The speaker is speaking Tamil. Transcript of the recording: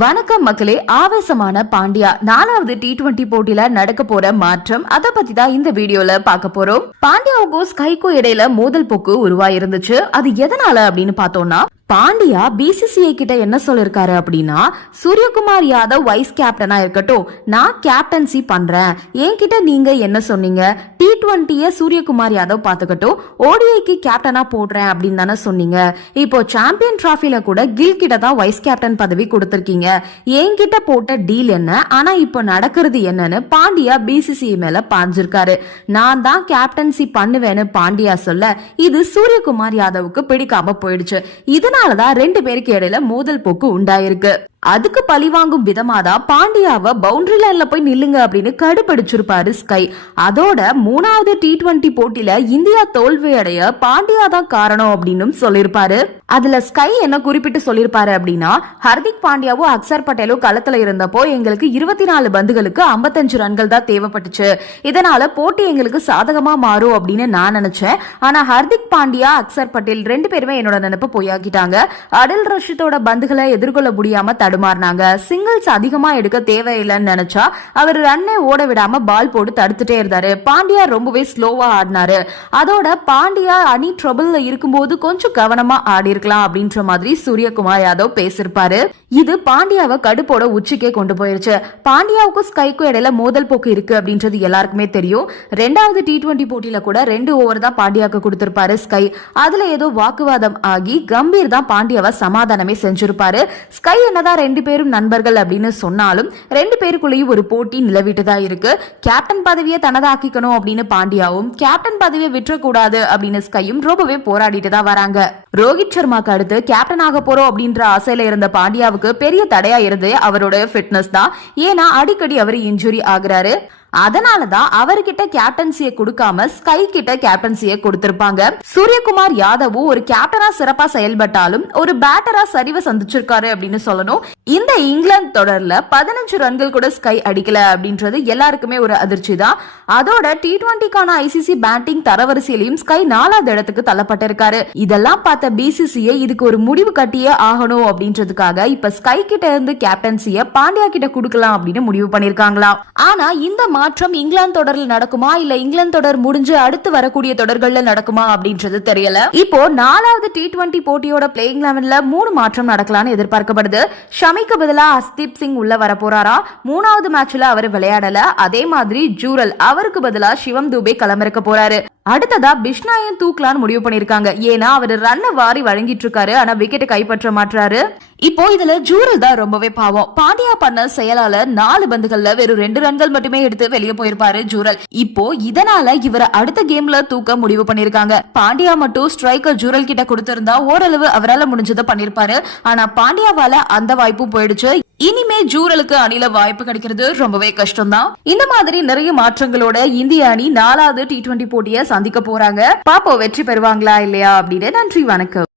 வணக்கம் மக்களே ஆவேசமான பாண்டியா நாலாவது டி டுவெண்டி போட்டியில நடக்க போற மாற்றம் அத பத்தி தான் இந்த வீடியோல பார்க்க போறோம். பாண்டியாவுக்கும் ஸ்கைக்கும் இடையில மோதல் போக்கு உருவாயிருந்துச்சு. அது எதனால அப்படின்னு பார்த்தோம்னா பாண்டியா பிசிசிஐ கிட்ட என்ன சொல்லிருக்காரு அப்படின்னா சூரியகுமார் யாதவ் வைஸ் கேப்டனா இருக்கட்டும் நான் கேப்டன்சி பண்றேன். என்கிட்ட நீங்க என்ன சொன்னீங்க? டி டுவெண்ட்டிய சூரியகுமார் யாதவ் பார்த்துக்கட்டும். ஓடிஐக்கு கேப்டனா போடுறேன் அப்படின்னு தானே சொன்னீங்க. இப்போ சாம்பியன் டிராஃபில கூட கில் கிட்ட தான் வைஸ் கேப்டன் பதவி கொடுத்துருக்கீங்க. என்கிட்ட போட்ட டீல் என்ன? ஆனா இப்போ நடக்கிறது என்னன்னு பாண்டியா பிசிசிஐ மேல பாஞ்சிருக்காரு. நான் தான் கேப்டன்சி பண்ணுவேன்னு பாண்டியா சொல்ல இது சூரியகுமார் யாதவுக்கு பிடிக்காம போயிடுச்சு. இதனாலதான் ரெண்டு பேருக்கு இடையில மோதல் போக்கு உண்டாயிருக்கு. அதுக்கு பழிவாங்கும் விதமாதான் பாண்டியாவை பவுண்டரி லைன்ல போய் நில்லுங்க அப்படின்னு கடுப்படிச்சிருப்பாரு ஸ்கை அதோட மூணாவது டி டுவெண்டி போட்டியில இந்தியா தோல்வி அடைய பாண்டியா தான் காரணம் அப்படின்னு சொல்லியிருப்பாரு அதுல ஸ்கை என்ன குறிப்பிட்டு சொல்லியிருப்பாரு அப்படின்னா ஹர்திக் பாண்டியாவும் அக்சர் பட்டேலும் களத்துல இருந்தப்போ எங்களுக்கு இருபத்தி நாலு பந்துகளுக்கு ஐம்பத்தஞ்சு ரன்கள் தான் தேவைப்பட்டுச்சு. இதனால போட்டி எங்களுக்கு சாதகமா மாறும் அப்படின்னு நான் நினைச்சேன். ஆனா ஹர்திக் பாண்டியா அக்சர் பட்டேல் ரெண்டு பேருமே என்னோட நினைப்பு பொய்யாக்கிட்டாங்க. அடில் ரஷித்தோட பந்துகளை எதிர்கொள்ள முடியாம தடுமாறினாங்க. சிங்கிள்ஸ் அதிகமா எடுக்க தேவையில்லைன்னு நினைச்சா அவர் ரன்னே ஓட விடாம பால் போட்டு தடுத்துட்டே இருந்தாரு. பாண்டியா ரொம்பவே ஸ்லோவா ஆடினாரு. அதோட பாண்டியா அணி ட்ரபிள்ல இருக்கும்போது கொஞ்சம் கவனமா ஆடி இருக்கலாம் அப்படின்ற மாதிரி சூரியகுமார் யாதவ் பேசிருப்பாரு இது பாண்டியாவை கடுப்போட உச்சிக்கே கொண்டு போயிருச்சு. பாண்டியாவுக்கும் ஸ்கைக்கும் இடையில மோதல் போக்கு இருக்கு அப்படின்றது எல்லாருக்குமே தெரியும். ரெண்டாவது டி டுவெண்டி போட்டியில கூட ரெண்டு ஓவர் தான் பாண்டியாவுக்கு கொடுத்திருப்பாரு ஸ்கை. அதுல ஏதோ வாக்குவாதம் ஆகி கம்பீர் தான் பாண்டியாவை சமாதானமே செஞ்சிருப்பாரு. ஸ்கை என்னதான் ரெண்டு பேரும் நண்பர்கள் அப்படின்னு சொன்னாலும் ரெண்டு பேருக்குள்ளேயும் ஒரு போட்டி நிலவிட்டு தான் இருக்கு. கேப்டன் பதவியை தனதாக்கிக்கணும் அப்படின்னு பாண்டியாவும் கேப்டன் பதவியை விட்டுறக்கூடாது அப்படின்னு ஸ்கையும் ரொம்பவே போராடிட்டு தான் வராங்க. ரோஹித் சர்மாக்கு அடுத்து கேப்டன் ஆக போறோம் அப்படின்ற ஆசையில இருந்த பாண்டியாவுக்கு பெரிய தடையா இருந்தது அவரோட ஃபிட்னஸ் தான். ஏன்னா அடிக்கடி அவர் இன்ஜுரி ஆகுறாரு. அதனாலதான் அவர்கிட்ட கேப்டன்சியை கொடுக்காம ஸ்கை கிட்ட கேப்டன்சியை கொடுத்திருப்பாங்க. சூரியகுமார் யாதவும் ஒரு கேப்டனா சிறப்பா செயல்பட்டாலும் ஒரு பேட்டரா சரிவை சந்திச்சிருக்காரு அப்படின்னு சொல்லணும். இந்த இங்கிலாந்து தொடர்ல பதினஞ்சு ரன்கள் கூட ஸ்கை அடிக்கல அப்படின்றது எல்லாருக்குமே ஒரு அதிர்ச்சி தான் அதோட டி டுவெண்ட்டிக்கான ஐசிசி பேட்டிங் தரவரிசையிலையும் ஸ்கை நாலாவது இடத்துக்கு தள்ளப்பட்டிருக்காரு. இதெல்லாம் பார்த்த பிசிசிஐ இதுக்கு ஒரு முடிவு கட்டியே ஆகணும் அப்படின்றதுக்காக இப்ப ஸ்கை கிட்ட இருந்து கேப்டன்சியை பாண்டியா கிட்ட கொடுக்கலாம் அப்படின்னு முடிவு பண்ணிருக்காங்களாம். ஆனா இந்த மாற்றம் இங்கிலாந்து தொடரில் நடக்குமா? இல்ல இங்கிலாந்து தொடர் முடிஞ்சு அடுத்து வரக்கூடிய தொடர்கள்ல நடக்குமா அப்படின்றது தெரியல. இப்போ நாலாவது டி டுவெண்டி போட்டியோட பிளேயிங் லெவன்ல மூணு மாற்றம் நடக்கலாம்னு எதிர்பார்க்கப்படுது. ஷமிக்கு பதிலா ஹஸ்தீப் சிங் உள்ள வர போறாரா மூணாவது மேட்ச்ல அவர் விளையாடல. அதே மாதிரி ஜூரல் அவருக்கு பதிலா சிவம் தூபே களமிறக்க போறாரு. அடுத்ததா பிஷ்னாயும் தூக்கலான்னு முடிவு பண்ணிருக்காங்க. ஏன்னா அவர் ரன்னை வாரி வழங்கிட்டு இருக்காரு. ஆனா விக்கெட்டை கைப்பற்ற மாட்டாரு இப்போ இதுல ஜூரல் தான் ரொம்பவே பாவம். பாண்டியா பண்ண செயலால நாலு பந்துகள்ல வெறும் ரெண்டு ரன்கள் மட்டுமே எடுத்து வெளியே போயிருப்பாரு ஜூரல். இப்போ இதனால இவரை அடுத்த கேம்ல தூக்க முடிவு பண்ணிருக்காங்க. பாண்டியா மட்டும் ஸ்ட்ரைக்கர் ஜூரல் கிட்ட கொடுத்திருந்தா ஓரளவு அவரால் முடிஞ்சதை பண்ணிருப்பாரு. ஆனா பாண்டியாவால அந்த வாய்ப்பும் போயிடுச்சு. இனிமே ஜூரலுக்கு அணில வாய்ப்பு கிடைக்கிறது ரொம்பவே கஷ்டம் தான் இந்த மாதிரி நிறைய மாற்றங்களோட இந்திய அணி நாலாவது டி டுவெண்டி போட்டியை சந்திக்க போறாங்க. பாப்போம் வெற்றி பெறுவாங்களா இல்லையா அப்படின்னு நன்றி வணக்கம்.